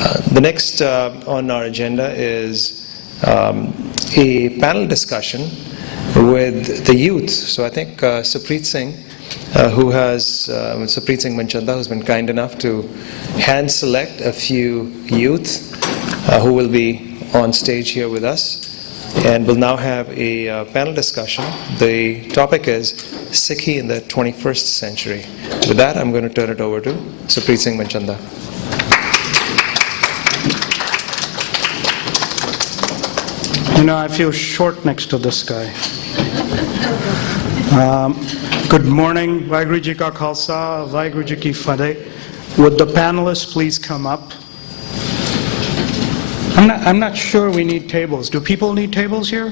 The next on our agenda is a panel discussion with the youth. So I think Supreet Singh, Supreet Singh Manchanda, who's been kind enough to hand select a few youth who will be on stage here with us. And we'll now have a panel discussion. The topic is Sikhi in the 21st century. With that, I'm going to turn it over to Supreet Singh Manchanda. You know, I feel short next to this guy. Good morning. Vaheguru Ji Ka Khalsa, Vaheguru Ji Ki Fateh. Would the panelists please come up? I'm not sure we need tables. Do people need tables here?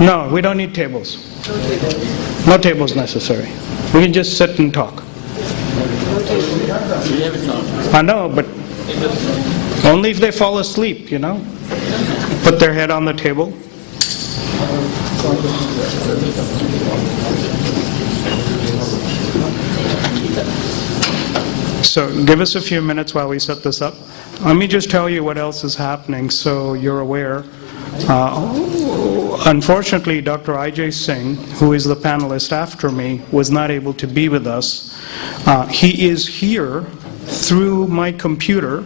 No, we don't need tables. No tables necessary. We can just sit and talk. I know, but only if they fall asleep, you know. Put their head on the table. So give us a few minutes while we set this up. Let me just tell you what else is happening so you're aware. Unfortunately, Dr. I.J. Singh, who is the panelist after me, was not able to be with us. He is here through my computer,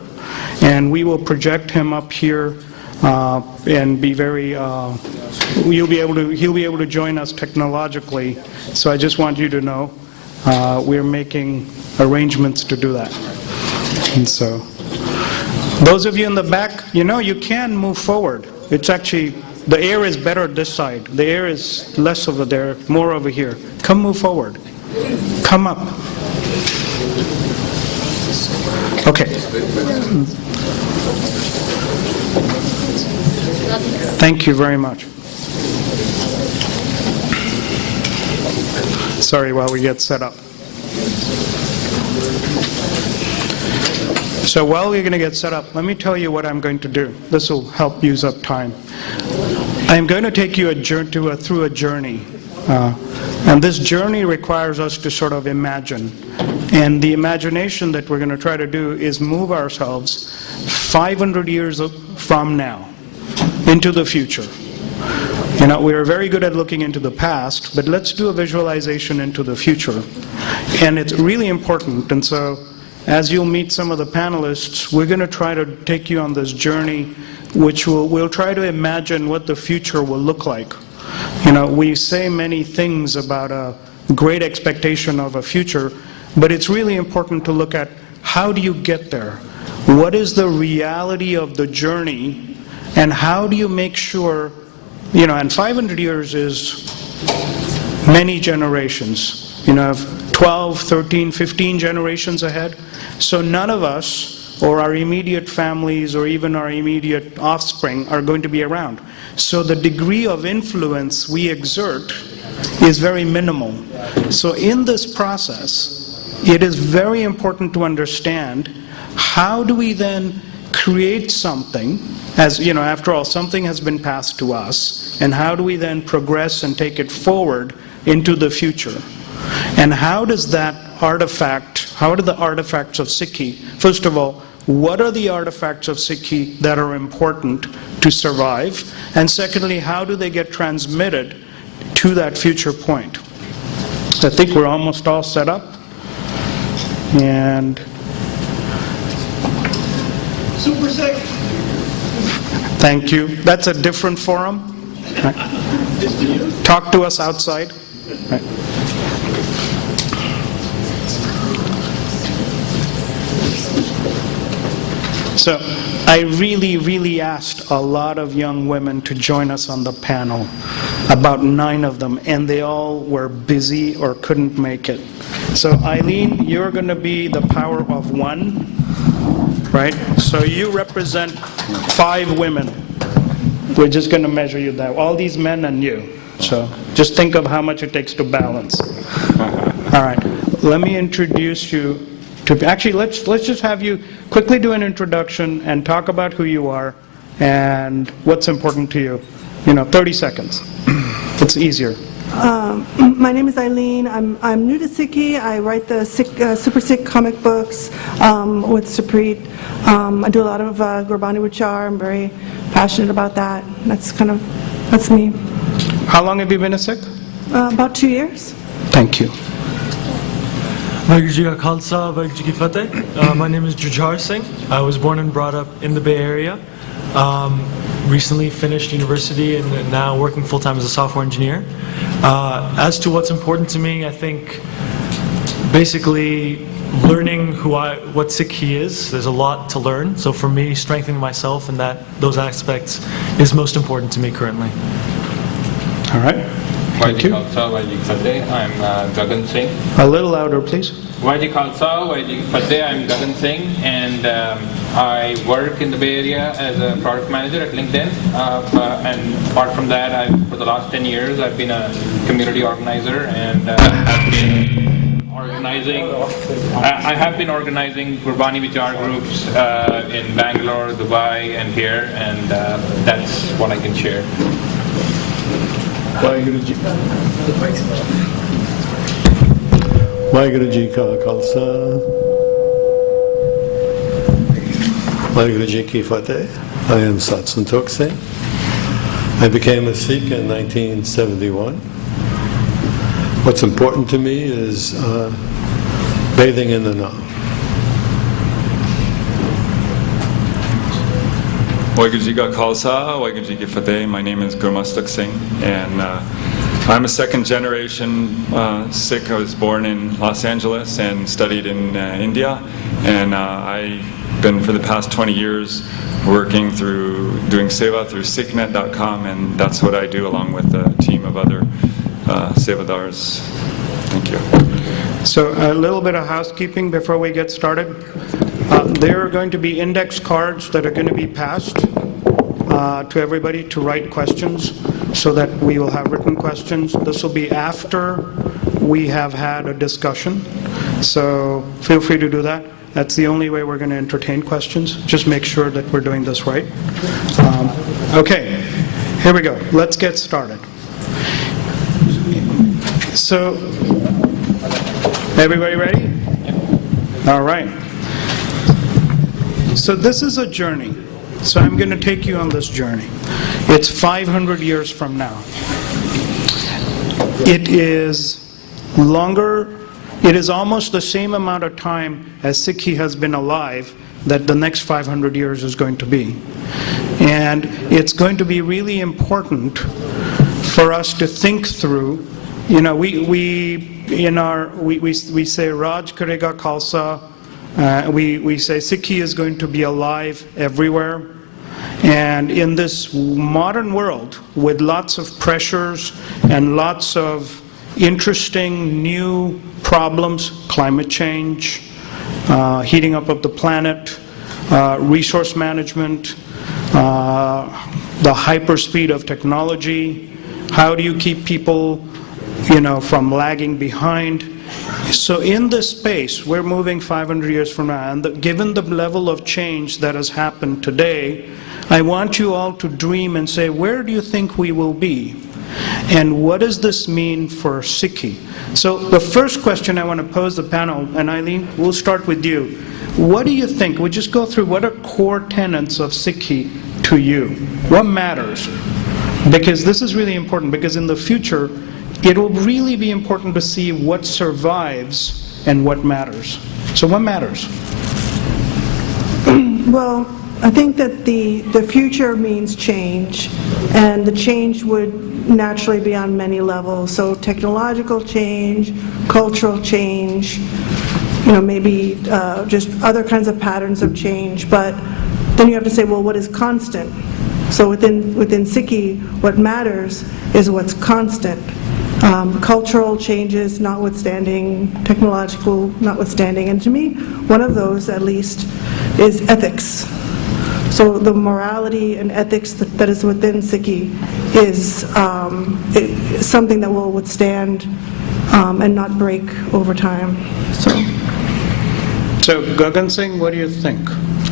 and we will project him up here and be very, he'll be able to join us technologically. So I just want you to know we're making arrangements to do that. And so, those of you in the back, you know, you can move forward. It's actually, the air is better this side. The air is less over there, more over here. Come move forward. Come up. Okay. Thank you very much. Sorry while we get set up. So while we're going to get set up, let me tell you what I'm going to do. This will help use up time. I'm going to take you through a journey. And this journey requires us to sort of imagine. And the imagination that we're going to try to do is move ourselves 500 years from now into the future. You know, we're very good at looking into the past, but let's do a visualization into the future. And it's really important. And so, as you'll meet some of the panelists, we're going to try to take you on this journey, which we'll try to imagine what the future will look like. You know, we say many things about a great expectation of a future, but it's really important to look at how do you get there? What is the reality of the journey? And how do you make sure, you know, and 500 years is many generations, you know, 12, 13, 15 generations ahead. So none of us, or our immediate families, or even our immediate offspring are going to be around. So the degree of influence we exert is very minimal. So in this process, it is very important to understand how do we then create something, as you know, after all, something has been passed to us, and how do we then progress and take it forward into the future? And how does that artifact, how do the artifacts of Sikhi, first of all, what are the artifacts of Sikhi that are important to survive? And secondly, how do they get transmitted to that future point? I think we're almost all set up. And Super Sikh. Thank you. That's a different forum. Right. Talk to us outside. Right. So I really asked a lot of young women to join us on the panel, about 9 of them, and they all were busy or couldn't make it. So Eileen, you're going to be the power of 1, right? So you represent 5 women. We're just going to measure you that. All these men and you. So just think of how much it takes to balance. All right. Let me introduce you to, actually, let's just have you quickly do an introduction and talk about who you are and what's important to you. You know, 30 seconds. It's easier. My name is Eileen. I'm new to Sikhi. I write the Super Sikh comic books with Supreet. I do a lot of Gurbani Vichar. I'm very passionate about that. That's me. How long have you been a Sikh? About 2 years. Thank you. Waheguru Ji Ka Khalsa, Waheguru Ji Ki Fateh. My name is Jujhar Singh. I was born and brought up in the Bay Area. Recently finished university and now working full-time as a software engineer. As to what's important to me, I think basically learning what Sikhi is. There's a lot to learn. So for me, strengthening myself in those aspects is most important to me currently. All right. Thank you. I'm Gagan Singh. A little louder, please. Vaji Khalsa, Vaji Fateh, I'm Gagan Singh, and I work in the Bay Area as a product manager at LinkedIn. And apart from that, for the last 10 years, I've been a community organizer and have been organizing. I have been organizing Gurbani Vichar groups in Bangalore, Dubai, and here, and that's what I can share. Waheguru Ji Ka Khalsa, Waheguru Ji Ki Fateh. I am Sat Santokh Singh. I became a Sikh in 1971. What's important to me is bathing in the Nam. Waheguru Ji Ka Khalsa, Waheguru Ji Ki Fateh. My name is Gurmastak Singh, and I'm a second-generation Sikh. I was born in Los Angeles and studied in India, and I've been for the past 20 years working doing seva through sikhnet.com, and that's what I do along with a team of other sevadars. Thank you. So a little bit of housekeeping before we get started. There are going to be index cards that are going to be passed to everybody to write questions so that we will have written questions. This will be after we have had a discussion. So feel free to do that. That's the only way we're going to entertain questions. Just make sure that we're doing this right. Okay, here we go. Let's get started. So, everybody ready? All right. So this is a journey. So I'm going to take you on this journey. It's 500 years from now. It is longer, it is almost the same amount of time as Sikhi has been alive that the next 500 years is going to be. And it's going to be really important for us to think through. You know, we say Raj Karega Khalsa. We say Sikhi is going to be alive everywhere. And in this modern world, with lots of pressures and lots of interesting new problems, climate change, heating up of the planet, resource management, the hyperspeed of technology, how do you keep people, from lagging behind? So in this space, we're moving 500 years from now, and given the level of change that has happened today, I want you all to dream and say, where do you think we will be? And what does this mean for Sikhi? So the first question I want to pose the panel, and Eileen, we'll start with you. What do you think? We'll just go through what are core tenets of Sikhi to you? What matters? Because this is really important, because in the future, it will really be important to see what survives and what matters. So what matters? Well, I think that the future means change, and the change would naturally be on many levels. So technological change, cultural change, maybe just other kinds of patterns of change. But then you have to say, well, what is constant? So within Sikhi, what matters is what's constant. Cultural changes notwithstanding, technological notwithstanding, and to me, one of those at least is ethics. So the morality and ethics that is within Sikhi is something that will withstand and not break over time. So Gagan Singh, what do you think?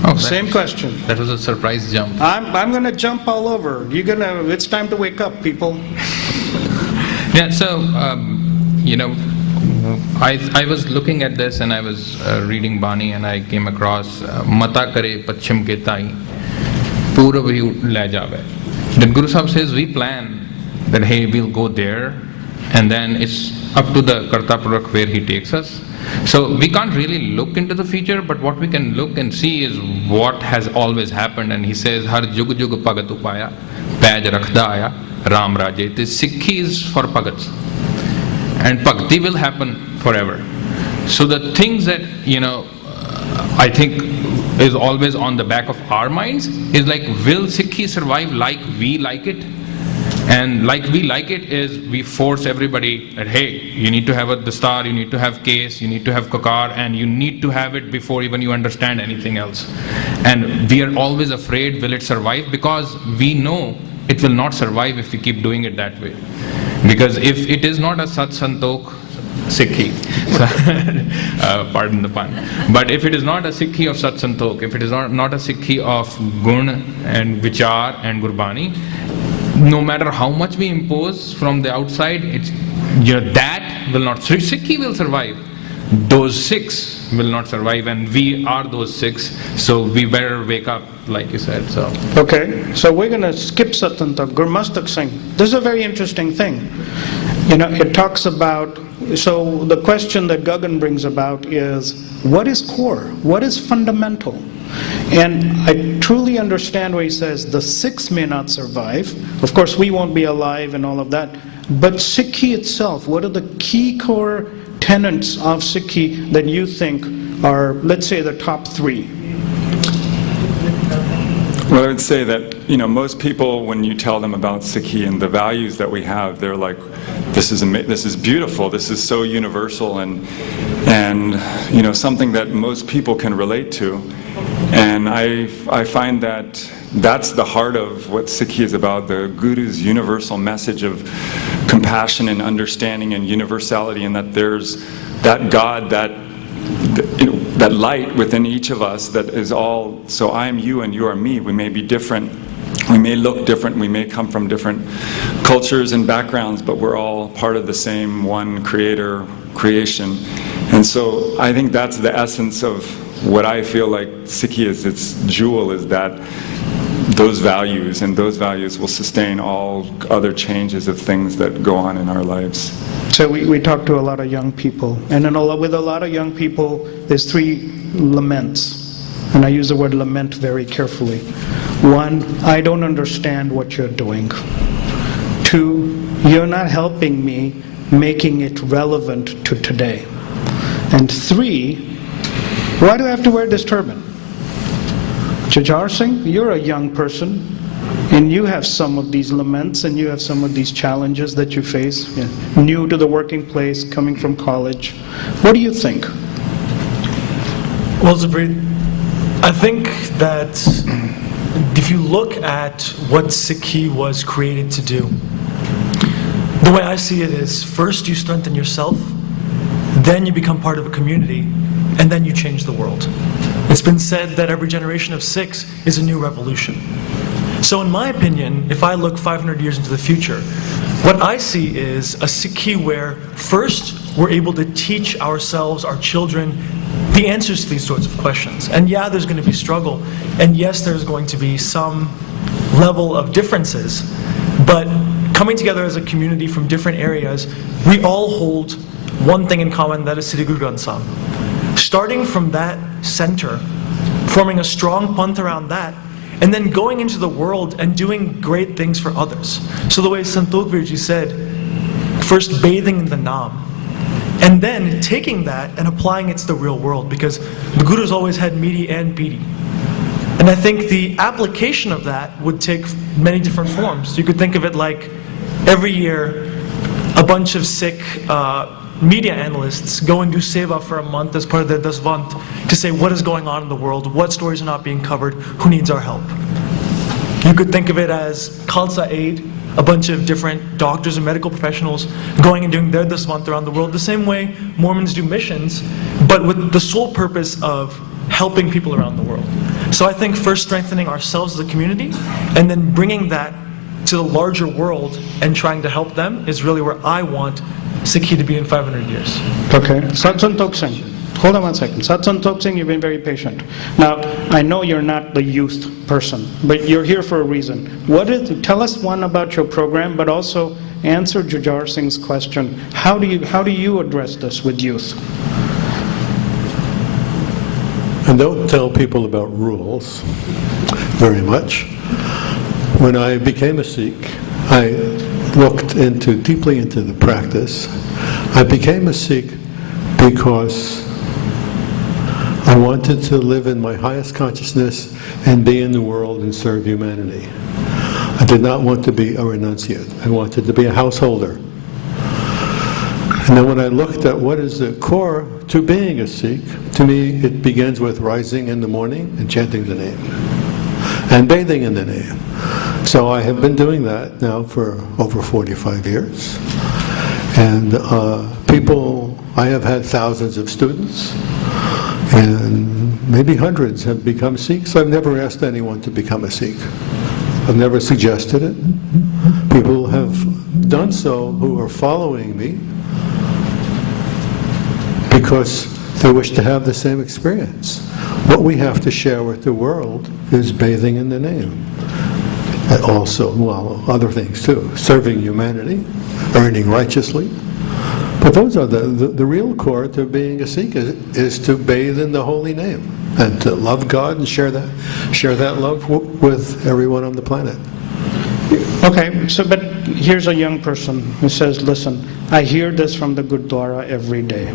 Oh, Same question. That was a surprise jump. I'm going to jump all over. It's time to wake up, people. Yeah, so, I was looking at this and I was reading Bani and I came across Mata kare pachchim ke tai, purab hi le jave. Then Guru Sahib says we plan that, hey, we'll go there and then it's up to the Karta Purakh where he takes us. So we can't really look into the future, but what we can look and see is what has always happened. And he says, Har jug jug pagat upaya, paj rakhda aya, Ram Raje. The Sikhi is for pagats. And bhakti will happen forever. So the things that, I think is always on the back of our minds is like, will Sikhi survive like we like it? And like we like it is we force everybody that, hey, you need to have a dastar, you need to have case, you need to have kakar, and you need to have it before even you understand anything else. And we are always afraid, will it survive? Because we know it will not survive if we keep doing it that way. Because if it is not a Sat Santok Sikhi, pardon the pun, but if it is not a Sikhi of Sat Santok, if it is not a Sikhi of Gun and Vichar and Gurbani, no matter how much we impose from the outside, that will not. Sikhi will survive. Those Sikhs will not survive, and we are those Sikhs. So we better wake up, like you said. So Okay, so we're going to skip Satantak, Gurmastak Singh. This is a very interesting thing. It talks about, so the question that Gagan brings about is, what is core? What is fundamental? And I truly understand where he says the Sikhs may not survive. Of course, we won't be alive and all of that. But Sikhi itself, what are the key core tenets of Sikhi that you think are, let's say, the top three? Well, I would say that, most people, when you tell them about Sikhi and the values that we have, they're like, this is beautiful, this is so universal and something that most people can relate to. And I find that that's the heart of what Sikhi is about, the Guru's universal message of compassion and understanding and universality, and that there's that God, that light within each of us that is all, so I am you and you are me. We may be different, we may look different, we may come from different cultures and backgrounds, but we're all part of the same one creator, creation. And so I think that's the essence of what I feel like Sikhi is, its jewel, is that those values, and those values will sustain all other changes of things that go on in our lives. So we talk to a lot of young people, and with a lot of young people, there's three laments, and I use the word lament very carefully. One, I don't understand what you're doing. Two, you're not helping me making it relevant to today. And three, why do I have to wear this turban? Jujhar Singh, you're a young person, and you have some of these laments, and you have some of these challenges that you face, new to the working place, coming from college. What do you think? Well, Zabri, I think that if you look at what Sikhi was created to do, the way I see it is, first you strengthen yourself, then you become part of a community, and then you change the world. It's been said that every generation of Sikhs is a new revolution. So in my opinion, if I look 500 years into the future, what I see is a Sikhi where first we're able to teach ourselves, our children, the answers to these sorts of questions. And yeah, there's going to be struggle, and yes, there's going to be some level of differences, but coming together as a community from different areas, we all hold one thing in common, that is Sri Guru Granth Sahib. Starting from that center, forming a strong panth around that, and then going into the world and doing great things for others. So the way Santok Virji said, first bathing in the Naam, and then taking that and applying it to the real world, because the Guru's always had Miri and Piri. And I think the application of that would take many different forms. You could think of it like every year, a bunch of Sikh media analysts go and do seva for a month as part of their dasvant to say what is going on in the world, what stories are not being covered, who needs our help. You could think of it as Khalsa Aid, a bunch of different doctors and medical professionals going and doing their dasvant around the world, the same way Mormons do missions, but with the sole purpose of helping people around the world. So I think first strengthening ourselves as a community, and then bringing that to the larger world and trying to help them is really where I want Sikhi to be in 500 years. Okay. Satsang Toksing. Hold on one second. Satsang Toksing, you've been very patient. Now, I know you're not the youth person, but you're here for a reason. Tell us one about your program, but also answer Jujhar Singh's question. How do you address this with youth? I don't tell people about rules very much. When I became a Sikh, I looked deeply into the practice. I became a Sikh because I wanted to live in my highest consciousness and be in the world and serve humanity. I did not want to be a renunciate. I wanted to be a householder. And then when I looked at what is the core to being a Sikh, to me it begins with rising in the morning and chanting the name, and bathing in the name. So I have been doing that now for over 45 years. And I have had thousands of students, and maybe hundreds have become Sikhs. I've never asked anyone to become a Sikh. I've never suggested it. People have done so who are following me because they wish to have the same experience. What we have to share with the world is bathing in the name. And also, well, other things too, serving humanity, earning righteously. But those are the real core to being a Sikh is to bathe in the holy name and to love God and share that love with everyone on the planet. Okay, but here's a young person who says, listen, I hear this from the Gurdwara every day,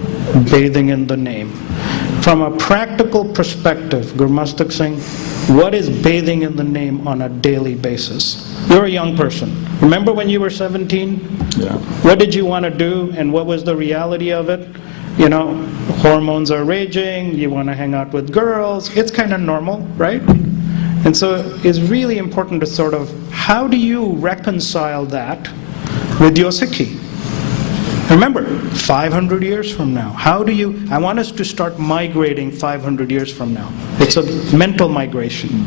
bathing in the name. From a practical perspective, Gurmastak Singh, what is bathing in the name on a daily basis? You're a young person. Remember when you were 17? Yeah. What did you want to do and what was the reality of it? You know, hormones are raging, you want to hang out with girls, it's kind of normal, right? And so it's really important to sort of, how do you reconcile that with your Sikhi? Remember, 500 years from now, I want us to start migrating 500 years from now. It's a mental migration.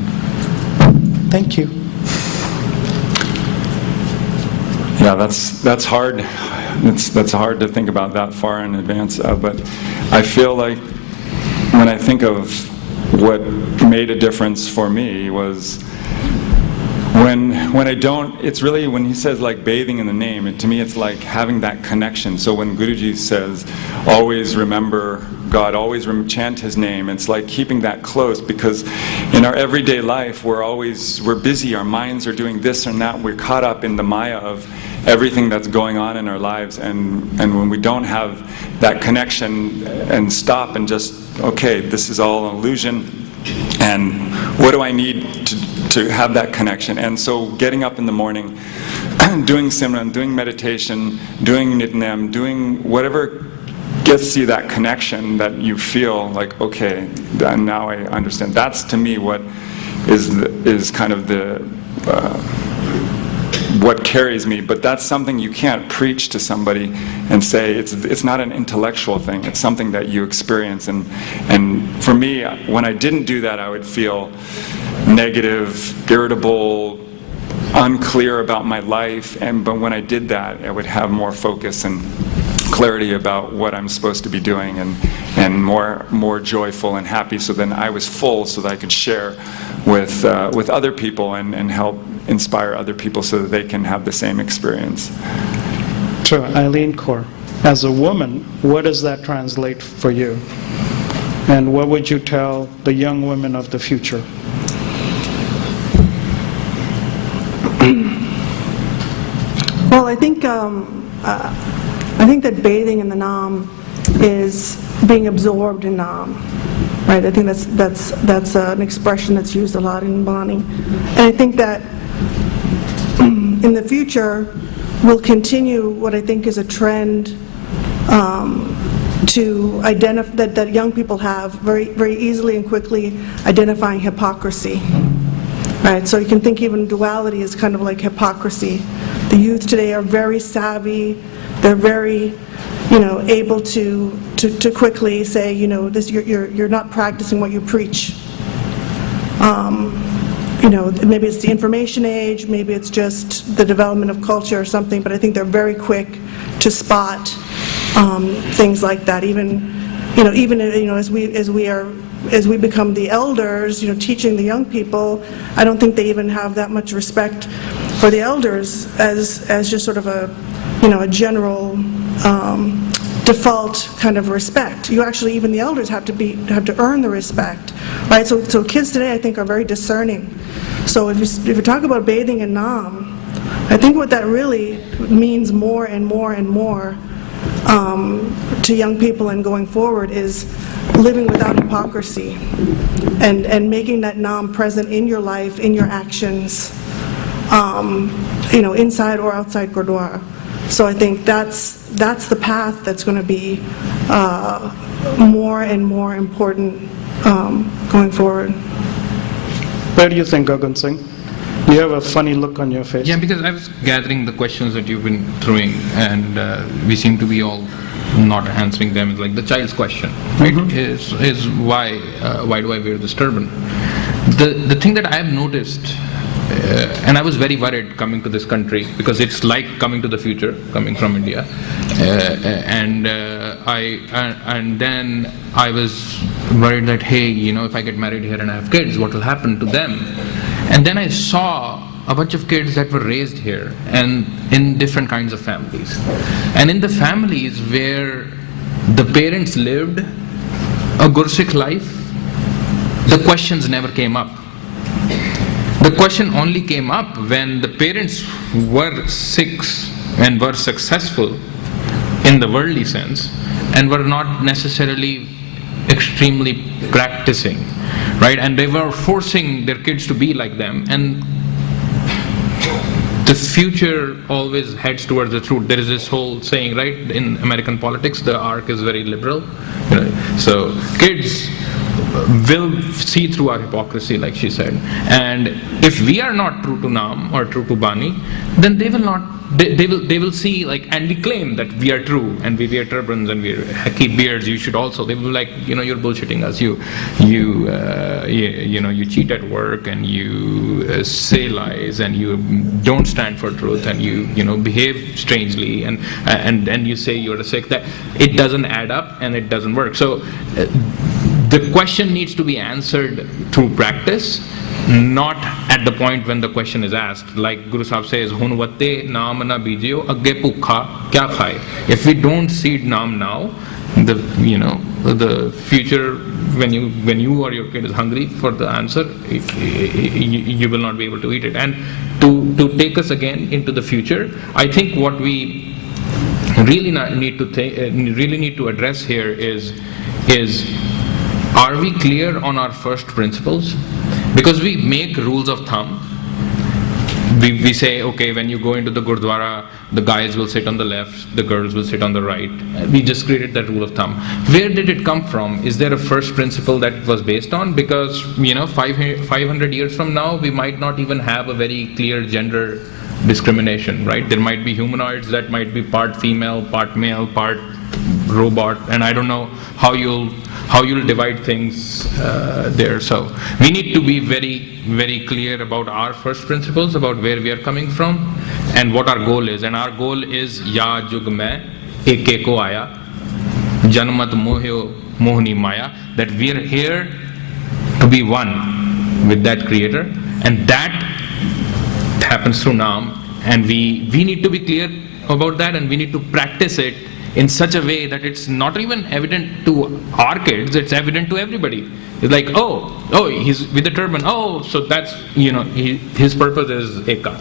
Thank you. Yeah, that's hard. That's hard to think about that far in advance. But I feel like when I think of what made a difference for me was when I don't, it's really when he says like bathing in the name, to me it's like having that connection. So when Guruji says, always remember God, always chant His name, it's like keeping that close, because in our everyday life we're busy, our minds are doing this and that, we're caught up in the maya of everything that's going on in our lives, and when we don't have that connection and stop and just, okay, this is all an illusion, and what do I need to have that connection? And so getting up in the morning, doing Simran, doing meditation, doing Nitnem, doing whatever gets you that connection that you feel like, okay, now I understand. That's to me what is kind of the what carries me. But that's something you can't preach to somebody and say, it's not an intellectual thing, it's something that you experience. And for me, when I didn't do that, I would feel negative, irritable, unclear about my life. But when I did that, I would have more focus and clarity about what I'm supposed to be doing, and more joyful and happy. So then I was full, so that I could share with other people and help inspire other people so that they can have the same experience. So Eileen Kaur, as a woman, what does that translate for you? And what would you tell the young women of the future? Well, I think that bathing in the Nam is being absorbed in Nam, right? I think that's an expression that's used a lot in Bani. And I think that in the future, we'll continue what I think is a trend to identify that young people have very, very easily and quickly identifying hypocrisy. Right, so you can think even duality is kind of like hypocrisy. The youth today are very savvy. They're very, able to quickly say, this you're not practicing what you preach. maybe it's the information age, maybe it's just the development of culture or something, but I think they're very quick to spot things like that. Even as we become the elders, teaching the young people, I don't think they even have that much respect for the elders as just sort of a general default kind of respect. You actually, even the elders have to earn the respect, right? So kids today, I think, are very discerning. So if you talk about bathing in Nam, I think what that really means more and more and more to young people and going forward is living without hypocrisy and making that Nam present in your life, in your actions, inside or outside Gurdwara. So I think that's the path that's going to be more and more important going forward. Where do you think, Gagan Singh? You have a funny look on your face. Yeah, because I was gathering the questions that you've been throwing, and we seem to be all not answering them. Like the child's question, right? Is why do I wear this turban? The thing that I have noticed, and I was very worried coming to this country because it's like coming to the future, coming from India, and then I was worried that, hey, if I get married here and I have kids, what will happen to them? And then I saw a bunch of kids that were raised here and in different kinds of families. And in the families where the parents lived a Gursikh life, the questions never came up. The question only came up when the parents were Sikhs and were successful in the worldly sense and were not necessarily extremely practicing, right? And they were forcing their kids to be like them, and the future always heads towards the truth. There is this whole saying, right, in American politics, the arc is very liberal. So kids will see through our hypocrisy, like she said. And if we are not true to Nam or true to Bani, then they will not. They will see, like, and we claim that we are true and we wear turbans and we keep beards. You should also. They will be like, you're bullshitting us. You cheat at work and you say lies and you don't stand for truth and you behave strangely and you say you're a Sikh. That it doesn't add up and it doesn't work. So the question needs to be answered through practice, not at the point when the question is asked. Like Guru Sahib says, "Hun vatte naam na bijeo, agge bhukha kya khaye." If we don't seed Naam now, the future, when you or your kid is hungry for the answer, you will not be able to eat it. And to take us again into the future, I think what we really need to address here is are we clear on our first principles? Because we make rules of thumb. We say, okay, when you go into the Gurdwara, the guys will sit on the left, the girls will sit on the right. We just created that rule of thumb. Where did it come from? Is there a first principle that it was based on? Because 500 years from now, we might not even have a very clear gender discrimination, right? There might be humanoids that might be part female, part male, part robot, and I don't know how you'll divide things there. So we need to be very, very clear about our first principles, about where we are coming from and what our goal is. And our goal is Ya Jug Main Ek Ko Aya Janmat Mohyo Mohni Maya, that we are here to be one with that creator, and that happens through Naam, and we need to be clear about that, and we need to practice it in such a way that it's not even evident to our kids, it's evident to everybody. It's like, oh, he's with the turban, so that's, his purpose is Eka.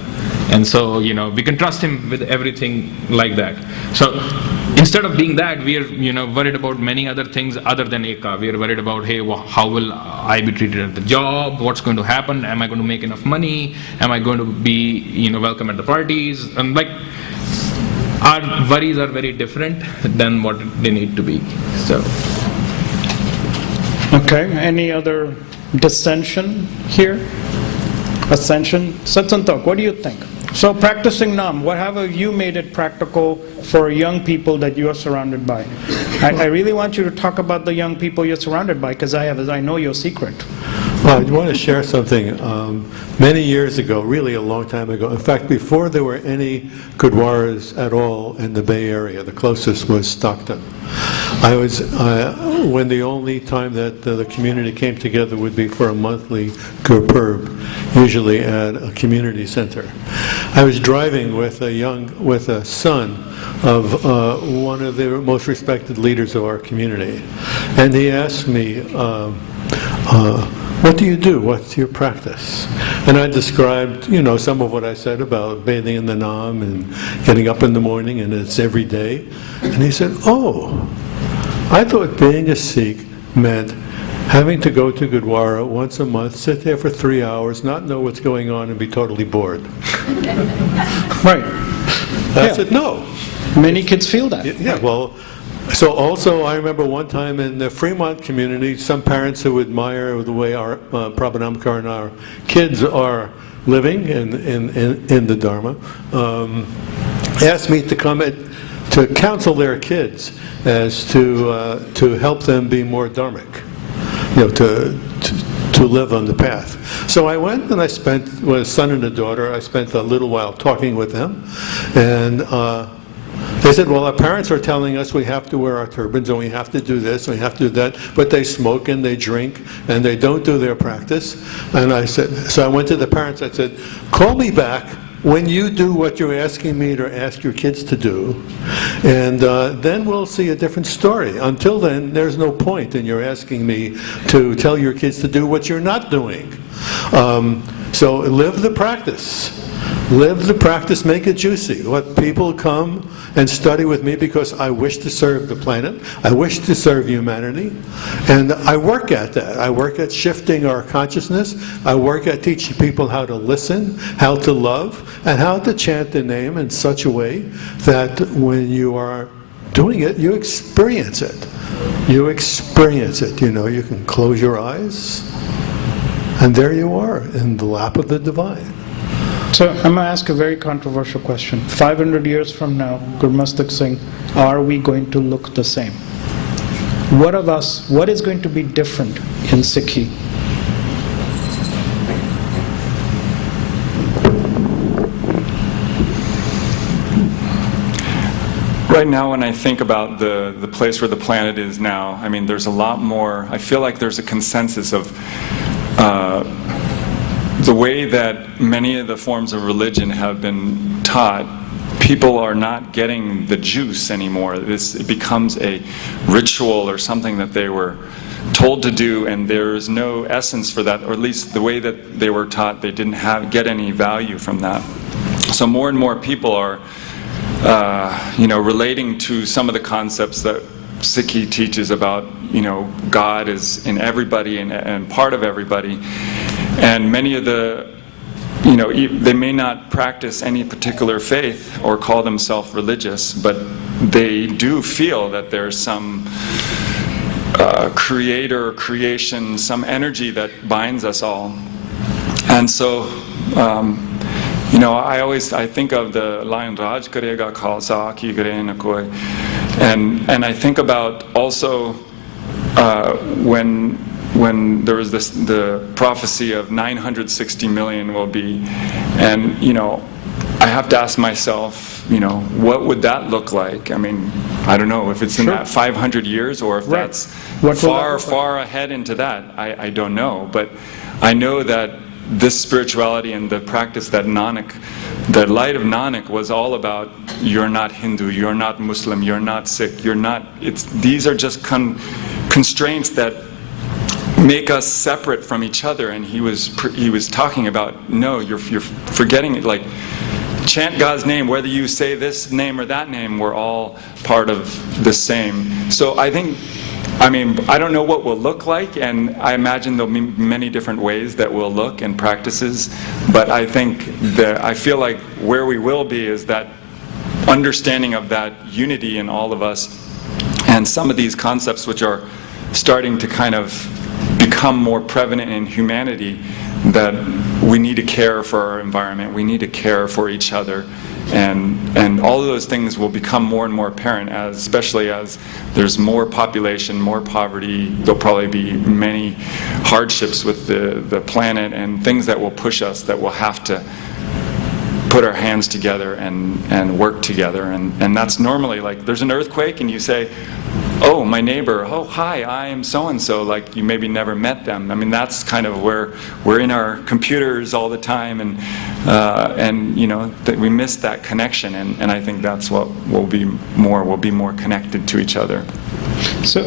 And so, we can trust him with everything like that. So instead of being that, we are, worried about many other things other than Eka. We are worried about, hey, how will I be treated at the job? What's going to happen? Am I going to make enough money? Am I going to be, welcome at the parties? And our worries are very different than what they need to be. So. Okay, any other dissension here? Ascension? Satsantok, what do you think? So practicing Naam, how have you made it practical for young people that you are surrounded by? I really want you to talk about the young people you're surrounded by, because I know your secret. Well, I want to share something. Many years ago, really a long time ago, in fact, before there were any Gurdwaras at all in the Bay Area, the closest was Stockton. When the only time that the community came together would be for a monthly Gurpurb, usually at a community center. I was driving with a son of one of the most respected leaders of our community, and he asked me, what do you do? What's your practice? And I described, some of what I said about bathing in the Nam and getting up in the morning, and it's every day. And he said, oh, I thought being a Sikh meant having to go to Gurdwara once a month, sit there for 3 hours, not know what's going on, and be totally bored. Right. I said, no. Many kids feel that. Yeah, well, so also I remember one time in the Fremont community, some parents who admire the way our Prabhanamkar and our kids are living in the Dharma asked me to come to counsel their kids as to help them be more dharmic, to live on the path. So I went and I spent, with a son and a daughter, I spent a little while talking with them, and they said, well, our parents are telling us we have to wear our turbans and we have to do this and we have to do that, but they smoke and they drink and they don't do their practice. And I said, so I went to the parents, I said, call me back when you do what you're asking me to ask your kids to do, and then we'll see a different story. Until then, there's no point in your asking me to tell your kids to do what you're not doing. So live the practice. Live the practice, make it juicy. Let people come and study with me because I wish to serve the planet. I wish to serve humanity. And I work at that. I work at shifting our consciousness. I work at teaching people how to listen, how to love, and how to chant the name in such a way that when you are doing it, you experience it. You experience it. You can close your eyes, and there you are in the lap of the divine. So I'm going to ask a very controversial question. 500 years from now, Gurmastak Singh, are we going to look the same? What is going to be different in Sikhi? Right now, when I think about the place where the planet is now, there's a lot more, I feel like there's a consensus of the way that many of the forms of religion have been taught. People are not getting the juice anymore. It becomes a ritual or something that they were told to do, and there is no essence for that, or at least the way that they were taught, they didn't get any value from that. So more and more people are relating to some of the concepts that Sikhi teaches about, God is in everybody and part of everybody. And many of they may not practice any particular faith or call themselves religious, but they do feel that there's some creation, some energy that binds us all. And so, I think of the line, Raj karega khalsa ki kare na koi. And I think about also when there was the prophecy of 960 million will be, and I have to ask myself, what would that look like? I don't know if it's in that 500 years or if that's far ahead into that. I don't know, but I know that this spirituality and the practice that the light of Nanak was all about, you're not Hindu, you're not Muslim, you're not Sikh, these are just constraints that make us separate from each other. And he was talking about, no, you're forgetting it. Like, chant God's name, whether you say this name or that name, we're all part of the same. So I think, I don't know what we'll look like, and I imagine there'll be many different ways that we'll look and practices, but I think I feel like where we will be is that understanding of that unity in all of us, and some of these concepts which are starting to kind of become more prevalent in humanity, that we need to care for our environment, we need to care for each other, and all of those things will become more and more apparent, especially as there's more population, more poverty. There'll probably be many hardships with the planet and things that will push us, that we'll have to put our hands together and work together. And that's normally like, there's an earthquake and you say, oh, my neighbor, oh, hi, I am so-and-so, like you maybe never met them. I mean, that's kind of where we're in our computers all the time, and you know, that we miss that connection, and I think that's what we'll be more connected to each other. So,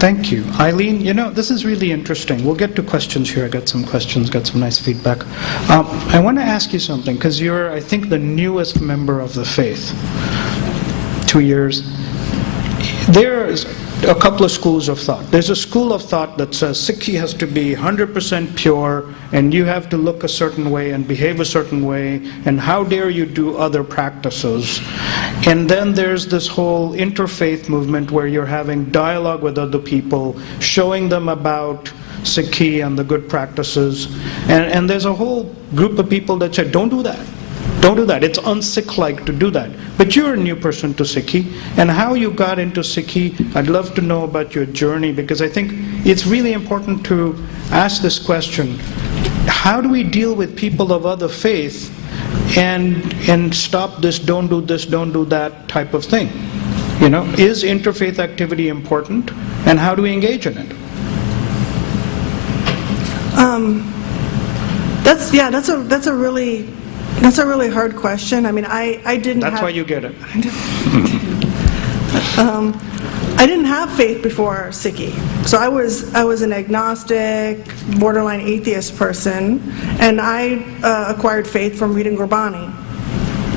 thank you. Eileen, you know, this is really interesting. We'll get to questions here. I got some questions, got some nice feedback. I want to ask you something, because you're, I think, the newest member of the faith. 2 years. There's a couple of schools of thought. There's a school of thought that says Sikhi has to be 100% pure, and you have to look a certain way and behave a certain way, and how dare you do other practices. And then there's this whole interfaith movement where you're having dialogue with other people, showing them about Sikhi and the good practices. And there's a whole group of people that say, don't do that. Don't do that. It's un-Sikh-like to do that. But you're a new person to Sikhi, and how you got into Sikhi, I'd love to know about your journey, because I think it's really important to ask this question. How do we deal with people of other faith and stop this, don't do this, don't do that type of thing? You know, is interfaith activity important, and how do we engage in it? That's a really hard question. I mean, I didn't That's have... why you get it. I didn't have faith before Sikhi. So I was an agnostic, borderline atheist person, and I acquired faith from reading Gurbani,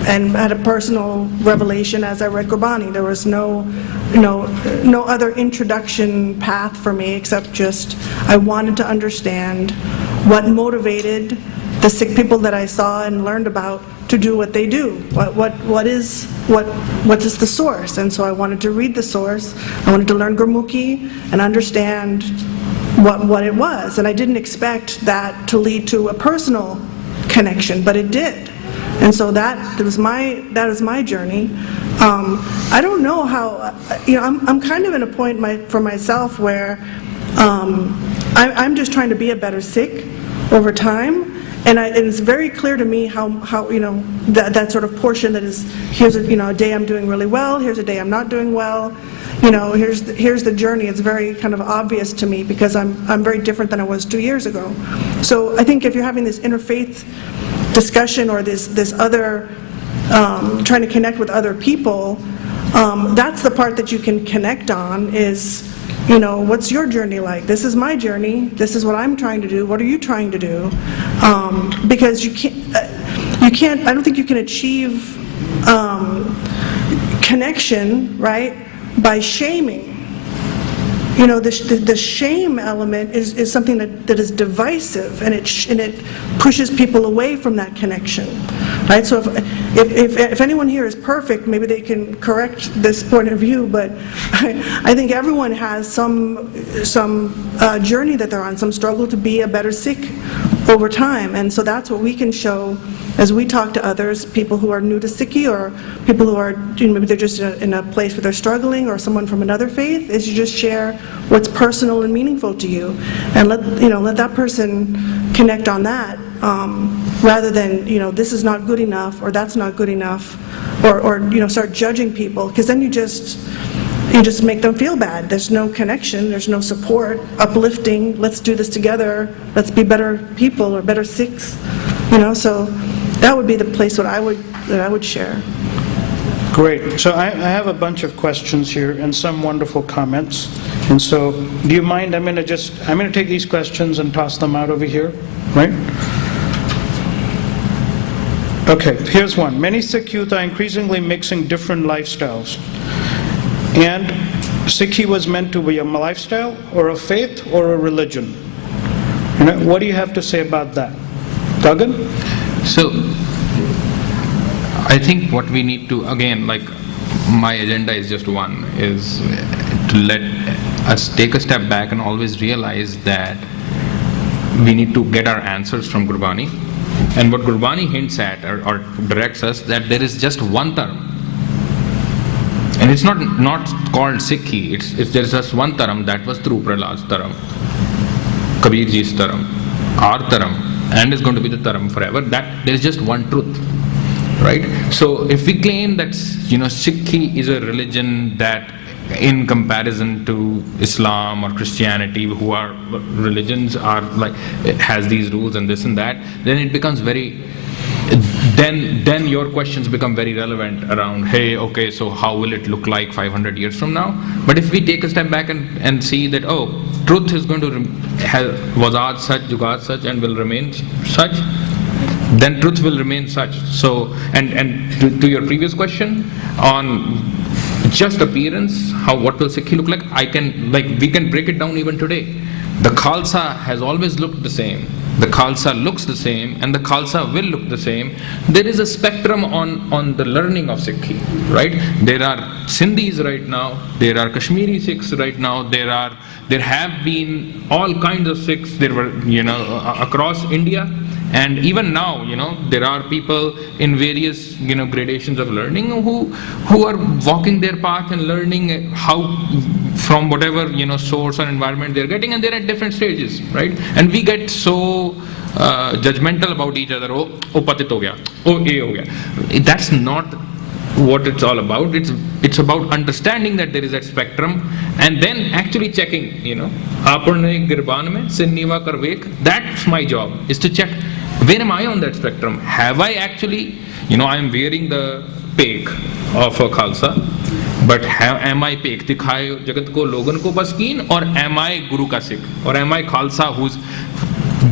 and had a personal revelation as I read Gurbani. There was no other introduction path for me, except just I wanted to understand what motivated the Sikh people that I saw and learned about to do what they do. What is the source? And so I wanted to read the source. I wanted to learn Gurmukhi and understand what it was. And I didn't expect that to lead to a personal connection, but it did. And so that is my journey. I don't know how, you know, I'm kind of in a point for myself where I'm just trying to be a better Sikh over time. And it's very clear to me how you know, that sort of portion that is, here's a day I'm doing really well, here's a day I'm not doing well, you know, here's the journey. It's very kind of obvious to me, because I'm very different than I was 2 years ago. So I think if you're having this interfaith discussion, or this other trying to connect with other people, that's the part that you can connect on, is, you know, what's your journey like? This is my journey. This is what I'm trying to do. What are you trying to do? Because you can't, I don't think you can achieve connection, right, by shaming. You know, the shame element is something that is divisive, and it pushes people away from that connection, right? So if anyone here is perfect, maybe they can correct this point of view, but I think everyone has some journey that they're on, some struggle to be a better Sikh over time, and so that's what we can show as we talk to others, people who are new to Sikhi, or people who are, you know, maybe they're just in a place where they're struggling, or someone from another faith, is you just share what's personal and meaningful to you, and let that person connect on that, rather than, you know, this is not good enough, or that's not good enough, or you know, start judging people, because then you just make them feel bad. There's no connection, there's no support, uplifting, let's do this together, let's be better people, or better Sikhs, you know. So that would be the place that I would share. Great. So I have a bunch of questions here and some wonderful comments. And so, do you mind? I'm going to take these questions and toss them out over here, right? Okay, here's one. Many Sikh youth are increasingly mixing different lifestyles. And Sikhi was meant to be a lifestyle, or a faith, or a religion. You know, what do you have to say about that? Gagan? So, I think what we need to, again, like, my agenda is just one, is to let us take a step back and always realize that we need to get our answers from Gurbani. And what Gurbani hints at or directs us that there is just one Dharam. And it's not called Sikhi, there's just one Dharam that was through Prahlad's Dharam, Kabir Ji's Dharam, our Dharam, and is going to be the Dharam forever. That there is just one truth, right? So if we claim that Sikhi is a religion that, in comparison to Islam or Christianity, who are religions are like it has these rules and this and that, then it becomes very. Then your questions become very relevant around, hey, okay, so how will it look like 500 years from now? But if we take a step back and see that, truth is going to was aaj such, jugaad such, and will remain such, then truth will remain such. So, and to your previous question on just appearance, what will Sikhi look like? We can break it down even today. The Khalsa has always looked the same. The Khalsa looks the same, and the Khalsa will look the same. There is a spectrum on the learning of Sikhi, right? There are Sindhis right now, there are Kashmiri Sikhs right now, there have been all kinds of Sikhs, there were, across India. And even now, there are people in various, gradations of learning who are walking their path and learning how, from whatever, source or environment they're getting, and they're at different stages, right? And we get so judgmental about each other. Oh, patit ho gaya. Oh, ye ho gaya. That's not what it's all about. It's about understanding that there is that spectrum, and then actually checking, Aparne girban mein sinniva karvek. That's my job, is to check. Where am I on that spectrum? Have I actually, I am wearing the pek of a Khalsa, but am I pek dikhaye jagat ko logan ko baskeen, or am I Guru ka Sikh, or am I Khalsa who's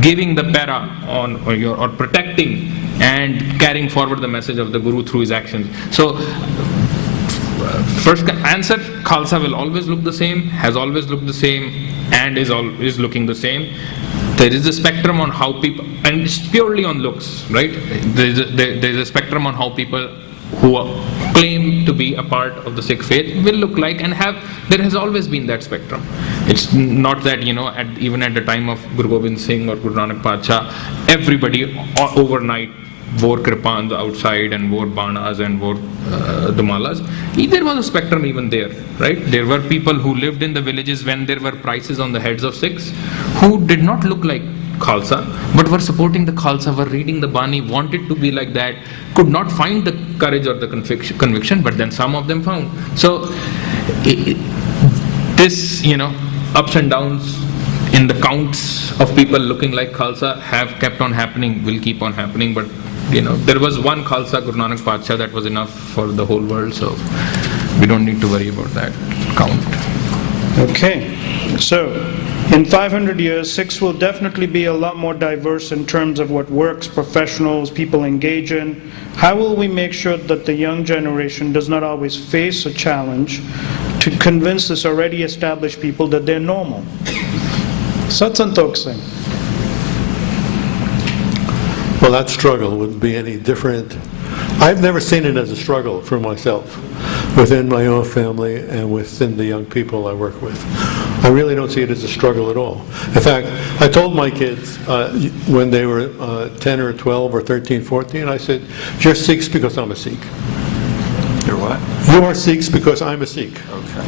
giving the para on or protecting and carrying forward the message of the Guru through his actions? So first answer, Khalsa will always look the same, has always looked the same, and is looking the same. There is a spectrum on how people, and it's purely on looks, right? There is a spectrum on how people who claim to be a part of the Sikh faith will look like, and there has always been that spectrum. It's not that, even at the time of Guru Gobind Singh or Guru Nanak Padsha, everybody overnight wore kripans outside and wore banas and wore the malas. There was a spectrum even there, right? There were people who lived in the villages when there were prices on the heads of Sikhs who did not look like Khalsa, but were supporting the Khalsa, were reading the Bani, wanted to be like that, could not find the courage or the conviction, but then some of them found. So this, ups and downs in the counts of people looking like Khalsa have kept on happening, will keep on happening, but there was one Khalsa, Guru Nanak Padsha, that was enough for the whole world, so we don't need to worry about that count. Okay, so in 500 years, Sikhs will definitely be a lot more diverse in terms of what works, professionals, people engage in. How will we make sure that the young generation does not always face a challenge to convince this already established people that they're normal? Sat Santokh Singh. Well, that struggle wouldn't be any different. I've never seen it as a struggle for myself, within my own family and within the young people I work with. I really don't see it as a struggle at all. In fact, I told my kids when they were 10 or 12 or 13, 14, I said, you're Sikhs because I'm a Sikh. You're what? You are Sikhs because I'm a Sikh. Okay.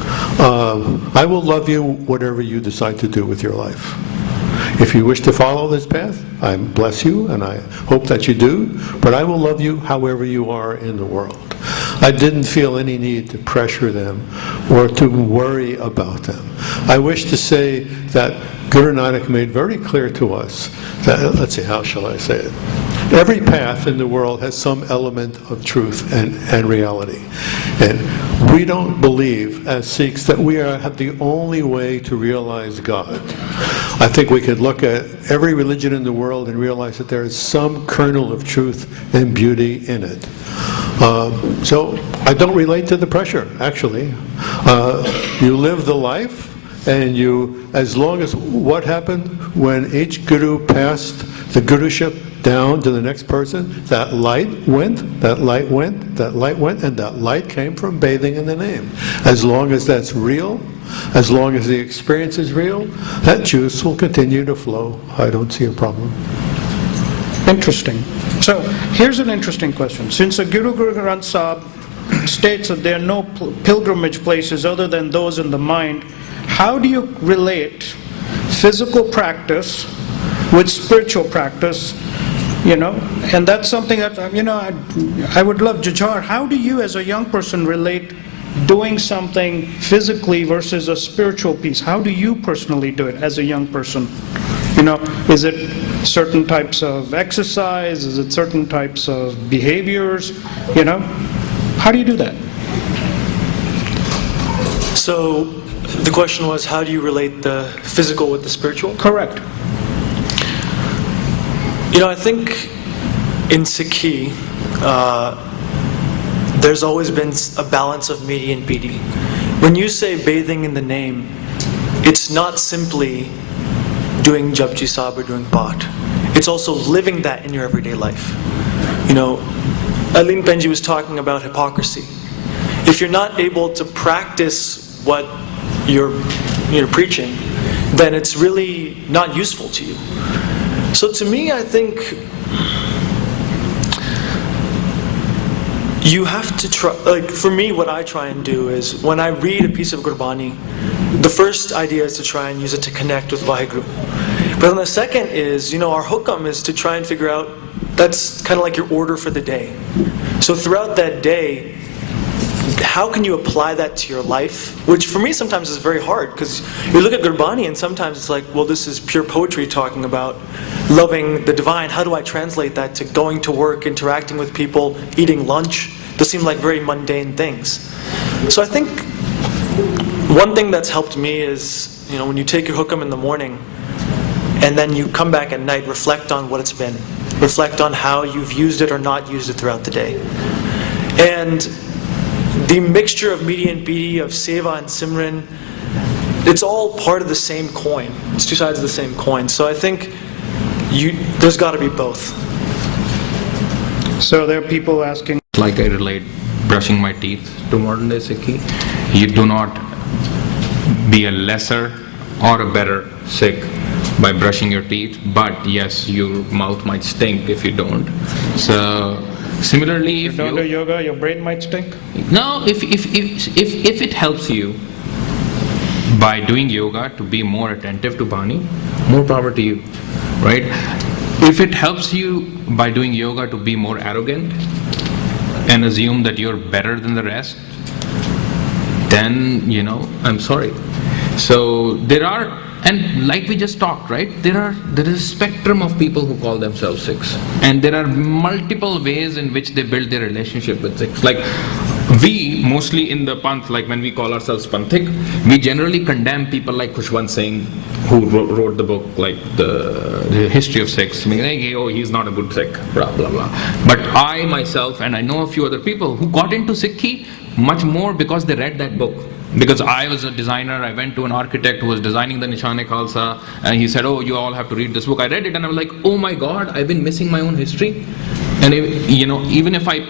I will love you whatever you decide to do with your life. If you wish to follow this path, I bless you and I hope that you do, but I will love you however you are in the world. I didn't feel any need to pressure them or to worry about them. I wish to say that Guru Nanak made very clear to us that, let's see, how shall I say it? Every path in the world has some element of truth and reality. And we don't believe, as Sikhs, that we have the only way to realize God. I think we could look at every religion in the world and realize that there is some kernel of truth and beauty in it. So I don't relate to the pressure, actually. You live the life, and you, as long as what happened when each guru passed the guruship down to the next person, that light went, that light went, that light went, and that light came from bathing in the name. As long as that's real, as long as the experience is real, that juice will continue to flow. I don't see a problem. Interesting. So here's an interesting question. Since the Guru Granth Sahib states that there are no pilgrimage places other than those in the mind, how do you relate physical practice with spiritual practice? And that's something that, I would love, Jujhar, how do you as a young person relate doing something physically versus a spiritual piece? How do you personally do it as a young person? Is it certain types of exercise? Is it certain types of behaviors? How do you do that? So the question was, how do you relate the physical with the spiritual? Correct. I think in Sikhi, there's always been a balance of midi and bidi. When you say bathing in the name, it's not simply doing Japji Sahib or doing Path. It's also living that in your everyday life. Aline Penji was talking about hypocrisy. If you're not able to practice what you're preaching, then it's really not useful to you. So to me, I think you have to try, for me, what I try and do is, when I read a piece of Gurbani, the first idea is to try and use it to connect with Vaheguru. But then the second is, our hukam is to try and figure out, that's kind of like your order for the day. So throughout that day, how can you apply that to your life? Which for me sometimes is very hard, because you look at Gurbani and sometimes it's like, well, this is pure poetry talking about loving the divine. How do I translate that to going to work, interacting with people, eating lunch? Those seem like very mundane things. So I think one thing that's helped me is, when you take your hukam in the morning and then you come back at night, reflect on what it's been. Reflect on how you've used it or not used it throughout the day. And the mixture of midi and bidi, of seva and simran, it's all part of the same coin. It's two sides of the same coin. So I think there's got to be both. So there are people asking. Like I relate brushing my teeth to modern day Sikhi. You do not be a lesser or a better Sikh by brushing your teeth, but yes, your mouth might stink if you don't. So similarly, if you don't do yoga, your brain might stink? No, if it helps you by doing yoga to be more attentive to Bani, more power to you, right? If it helps you by doing yoga to be more arrogant and assume that you're better than the rest, then, I'm sorry. So there are, and like we just talked, right, there is a spectrum of people who call themselves Sikhs, and there are multiple ways in which they build their relationship with Sikhs. Like we, mostly in the Panth, like when we call ourselves Panthik, we generally condemn people like Khushwant Singh, who wrote the book, like the history of Sikhs, meaning, like, oh, he's not a good Sikh, blah, blah, blah. But I myself, and I know a few other people who got into Sikhi much more because they read that book. Because I was a designer, I went to an architect who was designing the Nishane-e-Khalsa, and he said, oh, you all have to read this book. I read it and I was like, oh my God, I've been missing my own history. And even if I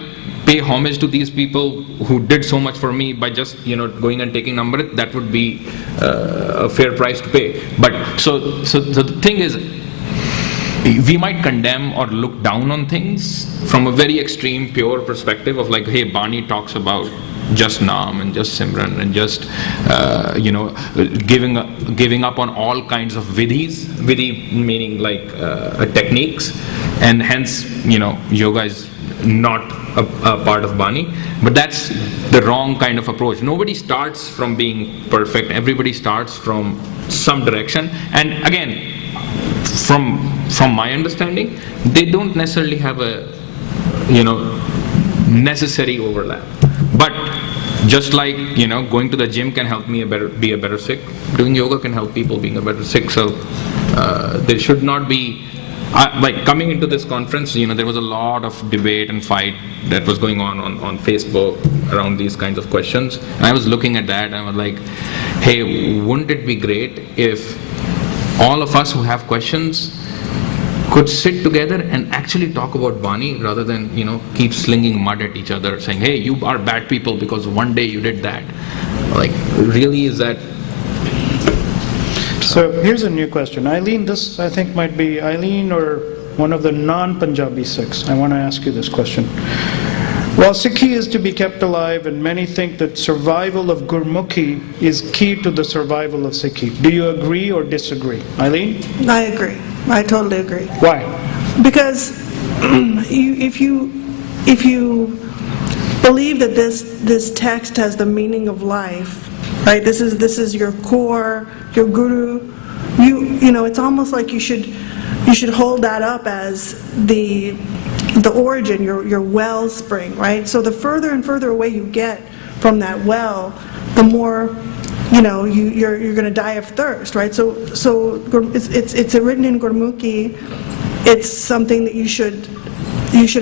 pay homage to these people who did so much for me by just going and taking Amrit, that would be a fair price to pay. But so the thing is, we might condemn or look down on things from a very extreme, pure perspective of like, hey, Bani talks about just Naam and just Simran and just giving up on all kinds of vidhis, vidhi meaning like techniques, and hence yoga is not a part of Bani. But that's the wrong kind of approach. Nobody starts from being perfect. Everybody starts from some direction, and again, from my understanding, they don't necessarily have a necessary overlap. But just like going to the gym can help me be a better Sikh, doing yoga can help people being a better Sikh. So there should not be like coming into this conference. There was a lot of debate and fight that was going on Facebook around these kinds of questions, and I was looking at that and I was like, hey, wouldn't it be great if all of us who have questions could sit together and actually talk about Bani rather than keep slinging mud at each other, saying, hey, you are bad people because one day you did that. Like, really, is that? So here's a new question. Eileen, this I think might be Eileen or one of the non-Punjabi Sikhs, I want to ask you this question. While Sikhi is to be kept alive, and many think that survival of Gurmukhi is key to the survival of Sikhi, do you agree or disagree? Eileen? I agree. I totally agree. Why? Because if you believe that this text has the meaning of life, right? This is your core, your guru. You know, it's almost like you should hold that up as the origin, your wellspring, right? So the further and further away you get from that well, the more, you know, you're going to die of thirst, right? So it's written in Gurmukhi. It's something that you should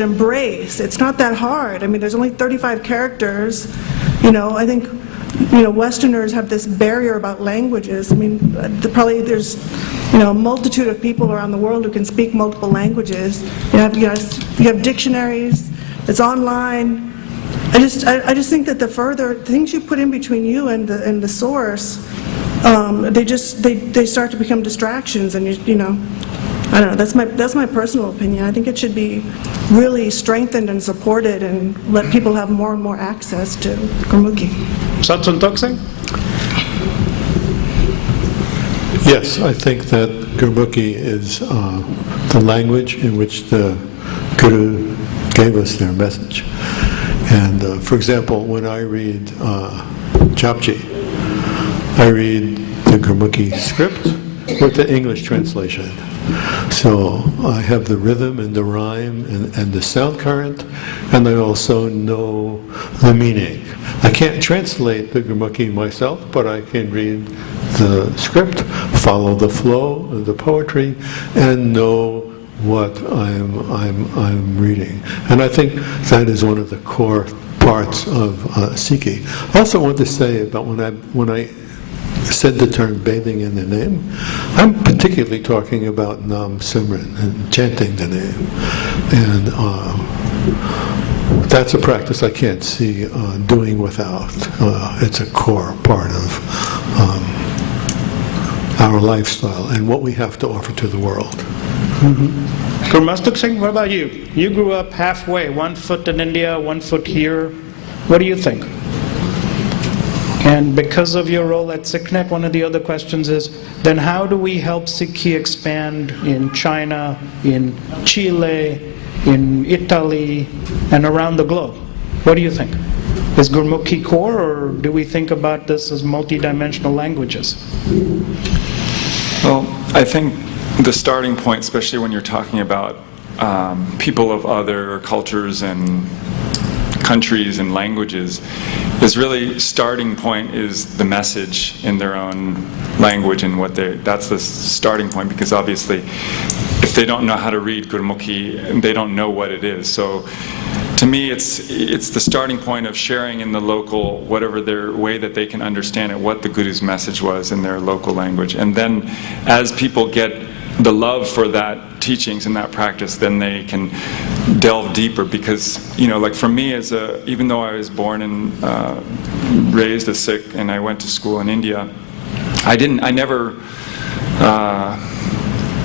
embrace. It's not that hard. I mean, there's only 35 characters. You know, I think, you know, Westerners have this barrier about languages. I mean, there's, you know, a multitude of people around the world who can speak multiple languages. You have dictionaries. It's online. I just think that the further things you put in between you and the source, they start to become distractions, and you know. I don't know, that's my personal opinion. I think it should be really strengthened and supported and let people have more and more access to Gurmukhi. Satsun Toksing? Yes, I think that Gurmukhi is the language in which the Guru gave us their message. And for example, when I read Japji, I read the Gurmukhi script with the English translation. So I have the rhythm and the rhyme and the sound current, and I also know the meaning. I can't translate the Gurmukhi myself, but I can read the script, follow the flow of the poetry, and know what I'm reading. And I think that is one of the core parts of Sikhi. I also want to say about when I said the term bathing in the name, I'm particularly talking about Nam Simran and chanting the name. And that's a practice I can't see doing without. It's a core part of our lifestyle and what we have to offer to the world. Gurmastuk Singh, what about you? You grew up halfway, 1 foot in India, 1 foot here. What do you think? And because of your role at SikhNet, one of the other questions is, then how do we help Sikhi expand in China, in Chile, in Italy, and around the globe? What do you think? Is Gurmukhi core, or do we think about this as multi-dimensional languages? Well, I think the starting point, especially when you're talking about people of other cultures and countries and languages, is really starting point is the message in their own language and that's the starting point, because obviously if they don't know how to read Gurmukhi, they don't know what it is. So to me, it's the starting point of sharing in the local, whatever their way that they can understand it, what the Guru's message was in their local language. And then as people get the love for that teachings and that practice, then they can delve deeper. Because, you know, like for me, even though I was born and raised a Sikh and I went to school in India,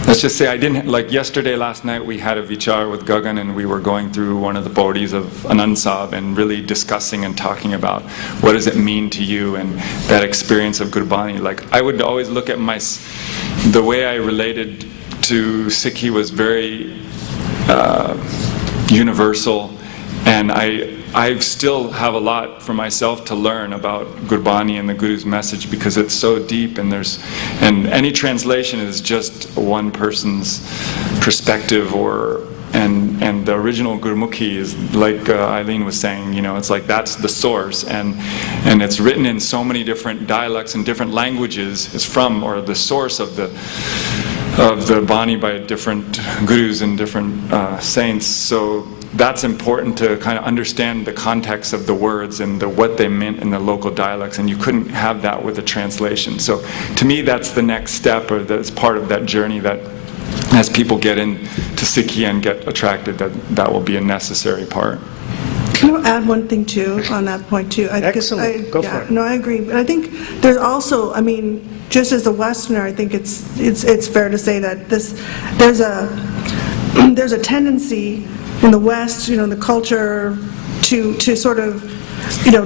let's just say I didn't, like yesterday, last night, we had a vichar with Gagan and we were going through one of the pauris of Anand Sahib and really discussing and talking about what does it mean to you and that experience of Gurbani. Like I would always look at the way I related to Sikhi was very universal, and I still have a lot for myself to learn about Gurbani and the Guru's message, because it's so deep, and any translation is just one person's perspective, and the original Gurmukhi is like Eileen was saying, you know, it's like that's the source, and it's written in so many different dialects and different languages. It's from, or the source of the Bani by different gurus and different saints. So that's important to kind of understand the context of the words and what they meant in the local dialects, and you couldn't have that with a translation. So to me, that's the next step, or that's part of that journey, that as people get into Sikhi and get attracted, that will be a necessary part. Can I add one thing too on that point too? Excellent. Go for it. No, I agree. But I think there's also, I mean, just as a Westerner, I think it's fair to say that there's a tendency in the West, in the culture, to sort of,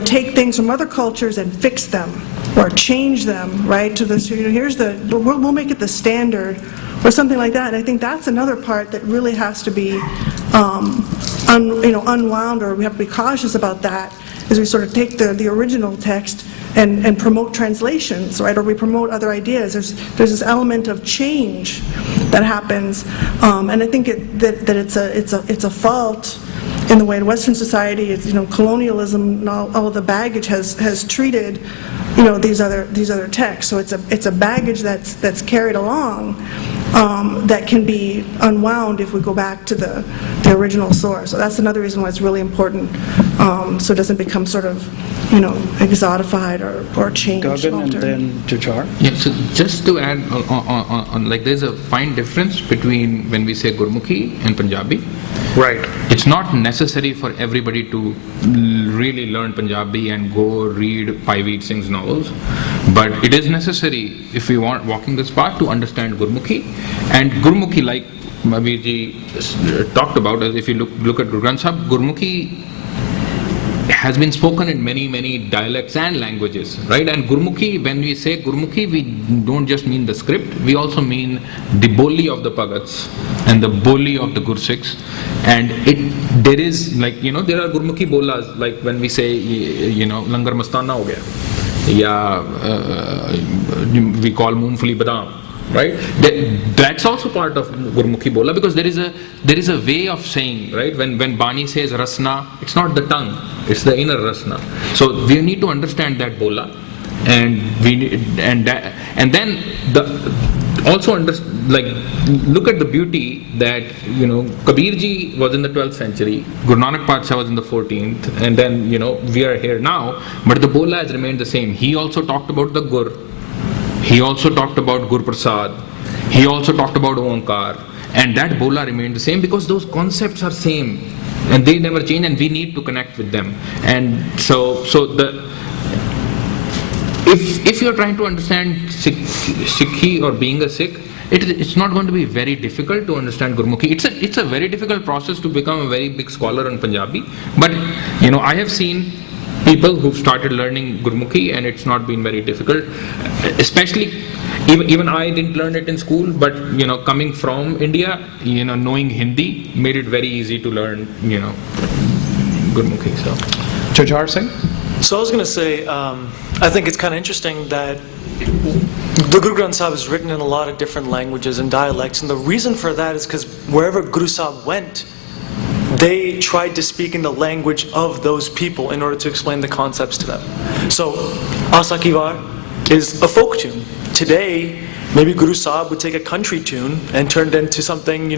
take things from other cultures and fix them or change them, right? To this, here's we'll make it the standard or something like that. And I think that's another part that really has to be, unwound, or we have to be cautious about that as we sort of take the original text and promote translations, right? Or we promote other ideas. There's this element of change that happens, and I think that it's a fault in the way in Western society, it's, colonialism and all of the baggage has treated, these other texts. So it's a baggage that's carried along that can be unwound if we go back to the original source. So that's another reason why it's really important, so it doesn't become sort of, exotified or changed. Gagan and then Jujar. Yeah, so just to add on, like, there's a fine difference between when we say Gurmukhi and Punjabi. Right. It's not necessary for everybody to really learn Punjabi and go read Paiveet Singh's novels, but it is necessary, if we want walking this path, to understand Gurmukhi. And Gurmukhi, like Mahabir ji talked about, if you look at Guru Granth Sahib, Gurmukhi has been spoken in many dialects and languages, right? And Gurmukhi, when we say Gurmukhi, we don't just mean the script, we also mean the boli of the Bhagats and the boli of the Gursikhs. And there is, like, there are Gurmukhi bolas, like when we say, Langar Mastana ho gaya, ya we call Moongfali Badam, right? That's also part of Gurmukhi bola, because there is a way of saying, right? When Bani says rasna, it's not the tongue, it's the inner rasna. So we need to understand that bola, and then also look at the beauty that, Kabir ji was in the 12th century, Guru Nanak Padshah was in the 14th, and then, we are here now, but the bola has remained the same. He also talked about the Gur, he also talked about Gur Prasad, he also talked about Omkar, and that bola remained the same because those concepts are same and they never change, and we need to connect with them. And so if you're trying to understand Sikhi or being a Sikh, it's not going to be very difficult to understand Gurmukhi. It's a very difficult process to become a very big scholar in Punjabi, but I have seen people who've started learning Gurmukhi and it's not been very difficult. Especially, even I didn't learn it in school, but coming from India, knowing Hindi made it very easy to learn Gurmukhi. So Jujar Singh? So I was going to say, I think it's kind of interesting that the Guru Granth Sahib is written in a lot of different languages and dialects, and the reason for that is because wherever Guru Sahib went, they tried to speak in the language of those people in order to explain the concepts to them. So Asa Ki War is a folk tune. Today, maybe Guru Sahib would take a country tune and turn it into something,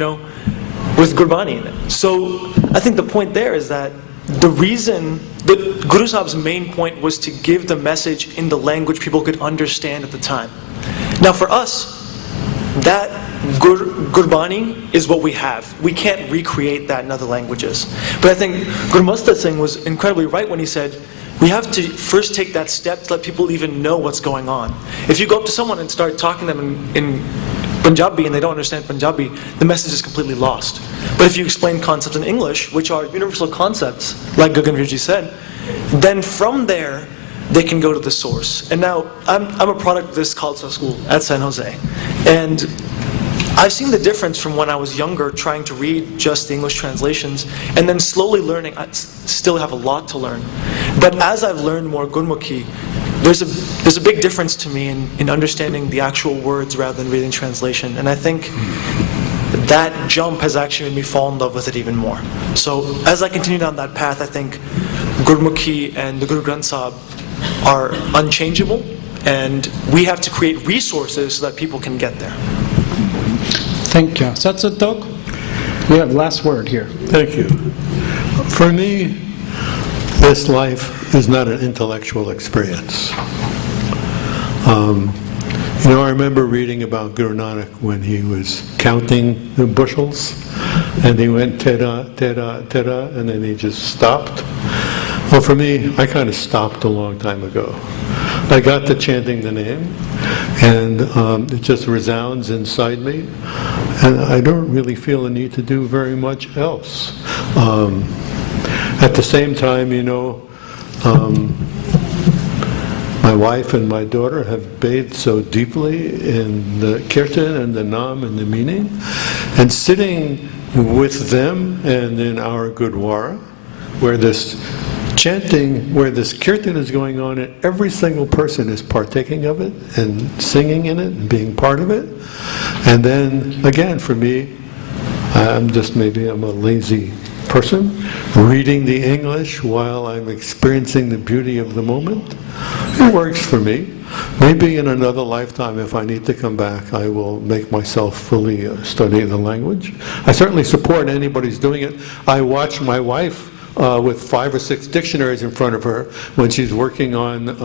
with Gurbani in it. So I think the point there is that the reason, the Guru Sahib's main point was to give the message in the language people could understand at the time. Now for us, that Gurbani is what we have. We can't recreate that in other languages. But I think Guru Mustad Singh was incredibly right when he said, we have to first take that step to let people even know what's going on. If you go up to someone and start talking to them in Punjabi and they don't understand Punjabi, the message is completely lost. But if you explain concepts in English, which are universal concepts, like Gagan Virji said, then from there, they can go to the source. And now, I'm a product of this Khalsa school at San Jose. And I've seen the difference from when I was younger, trying to read just the English translations, and then slowly learning. I still have a lot to learn. But as I've learned more Gurmukhi, there's a big difference to me in understanding the actual words rather than reading translation. And I think that jump has actually made me fall in love with it even more. So as I continue down that path, I think Gurmukhi and the Guru Granth Sahib are unchangeable, and we have to create resources so that people can get there. Thank you. Satsatok, we have last word here. Thank you. For me, this life is not an intellectual experience. I remember reading about Guru Nanak when he was counting the bushels, and he went tera, tera, tera, and then he just stopped. Well, for me, I kind of stopped a long time ago. I got to chanting the name, and it just resounds inside me, and I don't really feel a need to do very much else. At the same time, you know, my wife and my daughter have bathed so deeply in the kirtan and the nam and the meaning, and sitting with them and in our Gurdwara, where this chanting, where this kirtan is going on, and every single person is partaking of it and singing in it and being part of it. And then, again, for me, maybe I'm a lazy person, reading the English while I'm experiencing the beauty of the moment. It works for me. Maybe in another lifetime, if I need to come back, I will make myself fully study the language. I certainly support anybody who's doing it. I watch my wife with 5 or 6 dictionaries in front of her when she's working on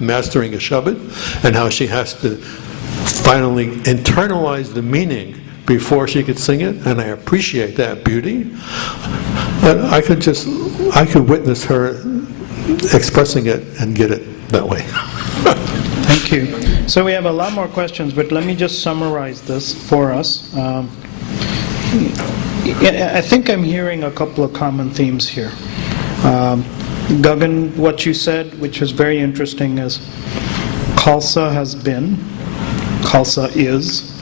mastering a Shabad, and how she has to finally internalize the meaning before she could sing it, and I appreciate that beauty. And I could witness her expressing it and get it that way. Thank you. So we have a lot more questions, but let me just summarize this for us. I think I'm hearing a couple of common themes here. Gagan, what you said, which was very interesting, is Khalsa has been, Khalsa is,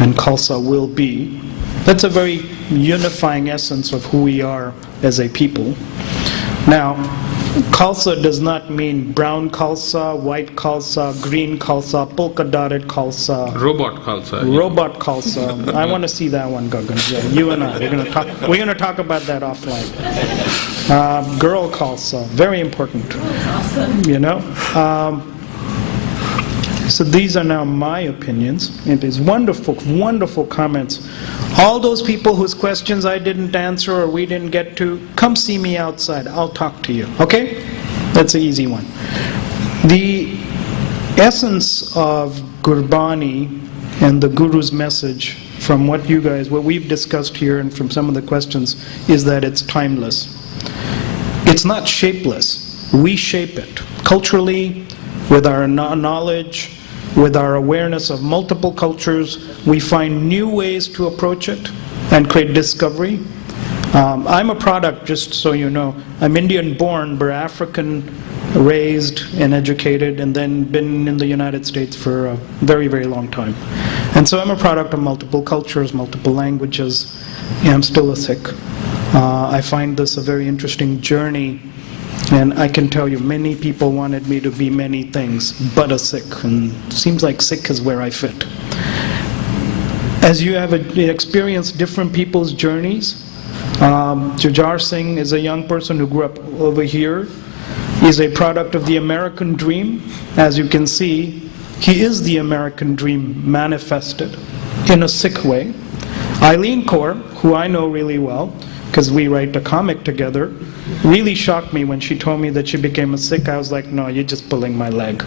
and Khalsa will be. That's a very unifying essence of who we are as a people. Now, Khalsa does not mean brown Khalsa, white Khalsa, green Khalsa, polka-dotted Khalsa. Robot Khalsa. Robot Khalsa. I want to see that one, Gagan. Yeah, you and I, we're going to talk about that offline. Girl Khalsa, very important. You know? So these are now my opinions. It is wonderful, wonderful comments. All those people whose questions I didn't answer or we didn't get to, come see me outside. I'll talk to you. Okay? That's an easy one. The essence of Gurbani and the Guru's message from what we've discussed here and from some of the questions, is that it's timeless. It's not shapeless. We shape it. Culturally, with our knowledge, with our awareness of multiple cultures, we find new ways to approach it and create discovery. I'm a product, just so you know, I'm Indian born, but African raised and educated, and then been in the United States for a very, very long time. And so I'm a product of multiple cultures, multiple languages, and I'm still a Sikh. I find this a very interesting journey. And I can tell you, many people wanted me to be many things, but a Sikh. And it seems like Sikh is where I fit. As you have experienced different people's journeys, Jujar Singh is a young person who grew up over here. He's a product of the American dream. As you can see, he is the American dream manifested in a Sikh way. Eileen Kaur, who I know really well, because we write a comic together, really shocked me when she told me that she became a Sikh. I was like, no, you're just pulling my leg.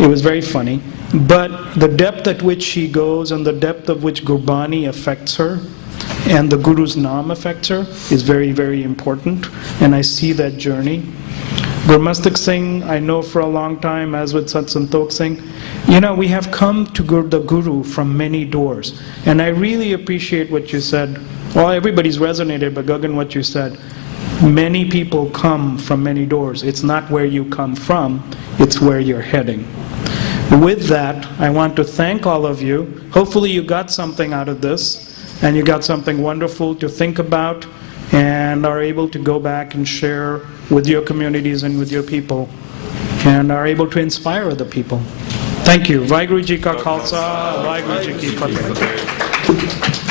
It was very funny. But the depth at which she goes and the depth of which Gurbani affects her and the Guru's Naam affects her is very, very important. And I see that journey. Gurmastak Singh, I know for a long time, as with Sat Santokh Singh, you know, we have come to the Guru from many doors. And I really appreciate what you said. Well, everybody's resonated, but Gagan, what you said, many people come from many doors. It's not where you come from, it's where you're heading. With that, I want to thank all of you. Hopefully you got something out of this, and you got something wonderful to think about, and are able to go back and share with your communities and with your people, and are able to inspire other people. Thank you. Vaheguru Ji Ka Khalsa, Vaheguru Ji Ki Fateh.